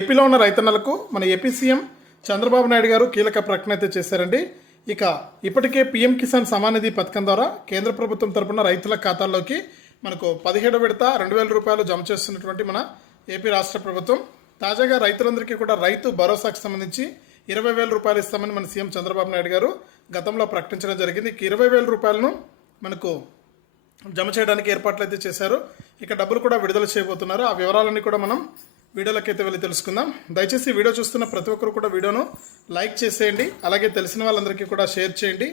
ఏపీలో ఉన్న రైతన్నలకు మన ఏపీ సీఎం చంద్రబాబు నాయుడు గారు కీలక ప్రకటన అయితే చేశారండి. ఇక ఇప్పటికే పీఎం కిసాన్ సమానిధి పథకం ద్వారా కేంద్ర ప్రభుత్వం తరపున రైతుల ఖాతాల్లోకి మనకు పదిహేడు విడత రెండు వేల రూపాయలు జమ చేస్తున్నటువంటి మన ఏపీ రాష్ట్ర ప్రభుత్వం. తాజాగా రైతులందరికీ కూడా రైతు భరోసాకు సంబంధించి ఇరవై వేల రూపాయలు ఇస్తామని మన సీఎం చంద్రబాబు నాయుడు గారు గతంలో ప్రకటించడం జరిగింది. ఇక ఇరవై వేల రూపాయలను మనకు జమ చేయడానికి ఏర్పాట్లు అయితే చేశారు. ఇక డబ్బులు కూడా విడుదల చేయబోతున్నారు. ఆ వివరాలన్నీ కూడా మనం వీడియోలోకి అయితే వెళ్ళి తెలుసుకుందాం. దయచేసి వీడియో చూస్తున్న ప్రతి ఒక్కరు కూడా వీడియోను లైక్ చేసేయండి అలాగే తెలిసిన వాళ్ళందరికీ కూడా షేర్ చేయండి.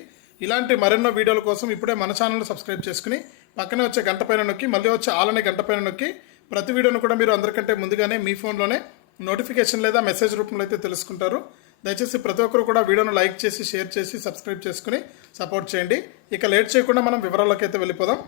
ఇలాంటి మరెన్నో వీడియోల కోసం ఇప్పుడే మన ఛానల్ను సబ్స్క్రైబ్ చేసుకుని పక్కనే వచ్చే గంట పైన నొక్కి మళ్ళీ వచ్చే ఆలనే గంట పైన నొక్కి ప్రతి వీడియోను కూడా మీరు అందరికంటే ముందుగానే మీ ఫోన్లోనే నోటిఫికేషన్ లేదా మెసేజ్ రూపంలో అయితే తెలుసుకుంటారు. దయచేసి ప్రతి ఒక్కరు కూడా వీడియోను లైక్ చేసి షేర్ చేసి సబ్స్క్రైబ్ చేసుకుని సపోర్ట్ చేయండి. ఇక లేట్ చేయకుండా మనం వివరాల్లోకి అయితే వెళ్ళిపోదాం.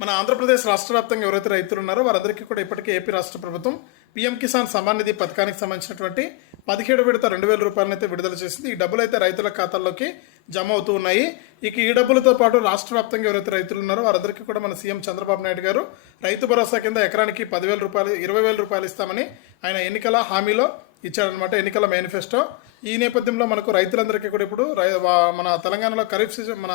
మన ఆంధ్రప్రదేశ్ రాష్ట్ర వ్యాప్తంగా ఎవరైతే రైతులు ఉన్నారో వారందరికీ కూడా ఇప్పటికే ఏపీ రాష్ట్ర ప్రభుత్వం పీఎం కిసాన్ సమ్మాన్ నిధి పథకానికి సంబంధించినటువంటి పదిహేడు విడత రెండు వేల రూపాయలను అయితే విడుదల చేసింది. ఈ డబ్బులు అయితే రైతుల ఖాతాల్లోకి జమ అవుతూ ఉన్నాయి. ఇక ఈ డబ్బులతో పాటు రాష్ట్ర వ్యాప్తంగా ఎవరైతే రైతులు ఉన్నారో వారందరికీ కూడా మన సీఎం చంద్రబాబు నాయుడు గారు రైతు భరోసా కింద ఎకరానికి పదివేల రూపాయలు ఇరవై వేల రూపాయలు ఇస్తామని ఆయన ఎన్నికల హామీలో ఇచ్చాడనమాట ఎన్నికల మేనిఫెస్టో. ఈ నేపథ్యంలో మనకు రైతులందరికీ కూడా ఇప్పుడు రై- మన తెలంగాణలో ఖరీఫ్ సీజన్ మన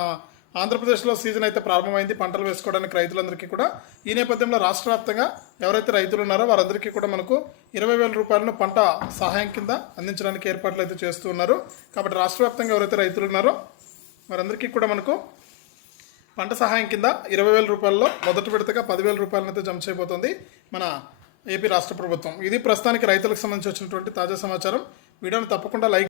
ఆంధ్రప్రదేశ్లో సీజన్ అయితే ప్రారంభమైంది. పంటలు వేసుకోవడానికి రైతులందరికీ కూడా ఈ నేపథ్యంలో రాష్ట్ర వ్యాప్తంగా ఎవరైతే రైతులు ఉన్నారో వారందరికీ కూడా మనకు ఇరవై వేల రూపాయలను పంట సహాయం కింద అందించడానికి ఏర్పాట్లు అయితే చేస్తూ ఉన్నారు. కాబట్టి రాష్ట్ర వ్యాప్తంగా ఎవరైతే రైతులు ఉన్నారో వారందరికీ కూడా మనకు పంట సహాయం కింద ఇరవై వేల రూపాయల్లో మొదటి విడతగా పదివేల రూపాయలనైతే జమ చేయబోతోంది మన ఏపీ రాష్ట్ర ప్రభుత్వం. ఇది ప్రస్తుతానికి రైతులకు సంబంధించి వచ్చినటువంటి తాజా సమాచారం. వీడియోని తప్పకుండా లైక్